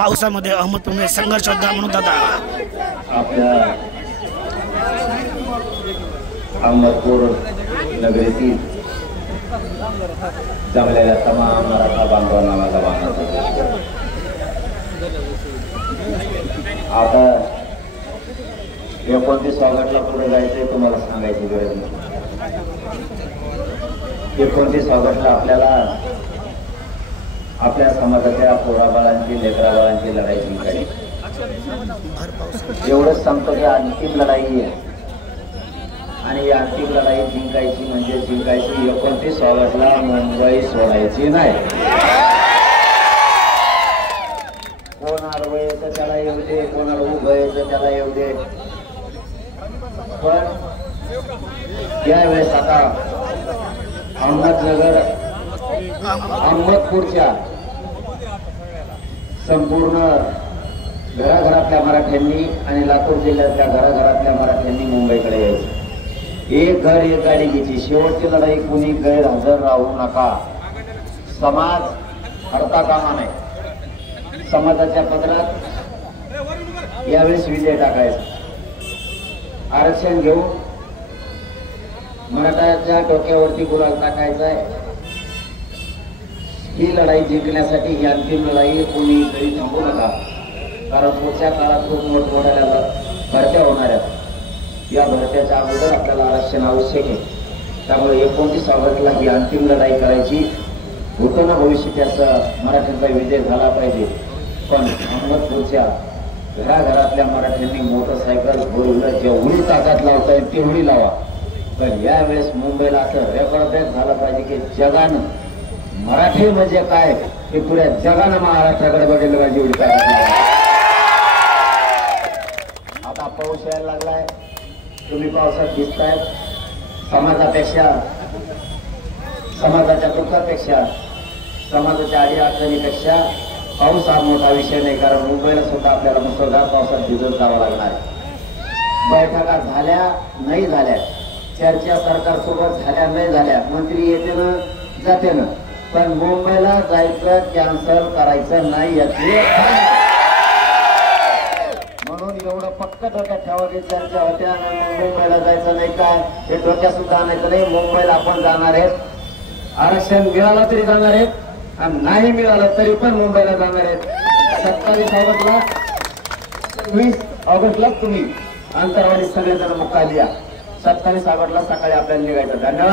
पावसामध्ये अहमदपूरमध्ये संघर्ष होता म्हणून दादा आपल्या अहमदपूर नगरीतील जमलेल्या तमाम मराठा बांधवांना माझा वाहनाचा आता 29 ऑगस्टला पुढे जायचंय तुम्हाला सांगायची गरज नाही. 29 ऑगस्टला आपल्याला आपल्या समाजाच्या पोराबाळांची लेकराबाळांची लढाई जिंकायची. एवढंच सांगतो की अंतिम लढाई आहे आणि ही अंतिम लढाई जिंकायची म्हणजे जिंकायची. 29 ऑगस्टला मुंबई सोडायची नाही. कोण आडवं येतं त्याला येऊ दे, कोणाला उभं येतं त्याला येऊ दे, पण यावेळेस आता अहमदपूरच्या संपूर्ण घराघरातल्या मराठ्यांनी आणि लातूर जिल्ह्यातल्या घराघरातल्या मराठ्यांनी मुंबईकडे यायचं. एक घर एक गाडी घ्यायची. शेवटची लढाई कुणी गैरहजर राहू नका. समाज हरता कामा नाही. समाजाच्या पदरात यावेळेस विजय टाकायचा. आरक्षण घेऊन मराठाच्या डोक्यावरती गुलाल टाकायचा आहे. ही लढाई जिंकण्यासाठी ही अंतिम लढाई कोणी तरी थांबू नका, कारण पुढच्या काळात खूप मोठमोठ्या भरत्या होणार आहेत. या भरत्याच्या अगोदर आपल्याला आरक्षण आवश्यक आहे. त्यामुळे 29 ऑगस्टला ही अंतिम लढाई करायची. होतं ना भविष्य त्याचा मराठ्यांचा विजय झाला पाहिजे. पण अहमदपूरच्या घराघरातल्या मराठ्यांनी मोटरसायकल फोर व्हीलर जेवढी ताकद लावता येईल तेवढी लावा. पण यावेळेस मुंबईला असं रेकॉर्ड ब्रेक झालं पाहिजे की जगानं मराठी म्हणजे काय हे पुऱ्या जगानं महाराष्ट्राकडे बघितलं पाहिजे. एवढी ताकद. आता पाऊस यायला लागलाय. तुम्ही पावसात दिसताय. समाजापेक्षा, समाजाच्या दुःखापेक्षा, समाजाच्या अडीअडचणीपेक्षा पाऊस हा मोठा विषय नाही. कारण मुंबईला सुद्धा आपल्याला मुसळधार पावसात भिजत जावं लागणार. बैठका झाल्या नाही झाल्या, चर्चा सरकारसोबत झाल्या नाही झाल्या, मंत्री येते ना जाते ना, पण मुंबईला जायचं कॅन्सल करायचं नाही याची. म्हणून एवढं पक्क डोक्यात ठेवा की चर्चा होत्या मुंबईला जायचं नाही काय हे डोक्यात सुद्धा आणायचं नाही. मुंबईला आपण जाणार आहेत. आरक्षण मिळालं तरी जाणार आहेत आणि नाही मिळालं तरी पण मुंबईला जाणार आहेत. 27 ऑगस्टला 20 ऑगस्टला तुम्ही अंतरवाली सगळेजण मुक्कामी या. 27 ऑगस्टला सकाळी आपल्याला निघायचं. धन्यवाद.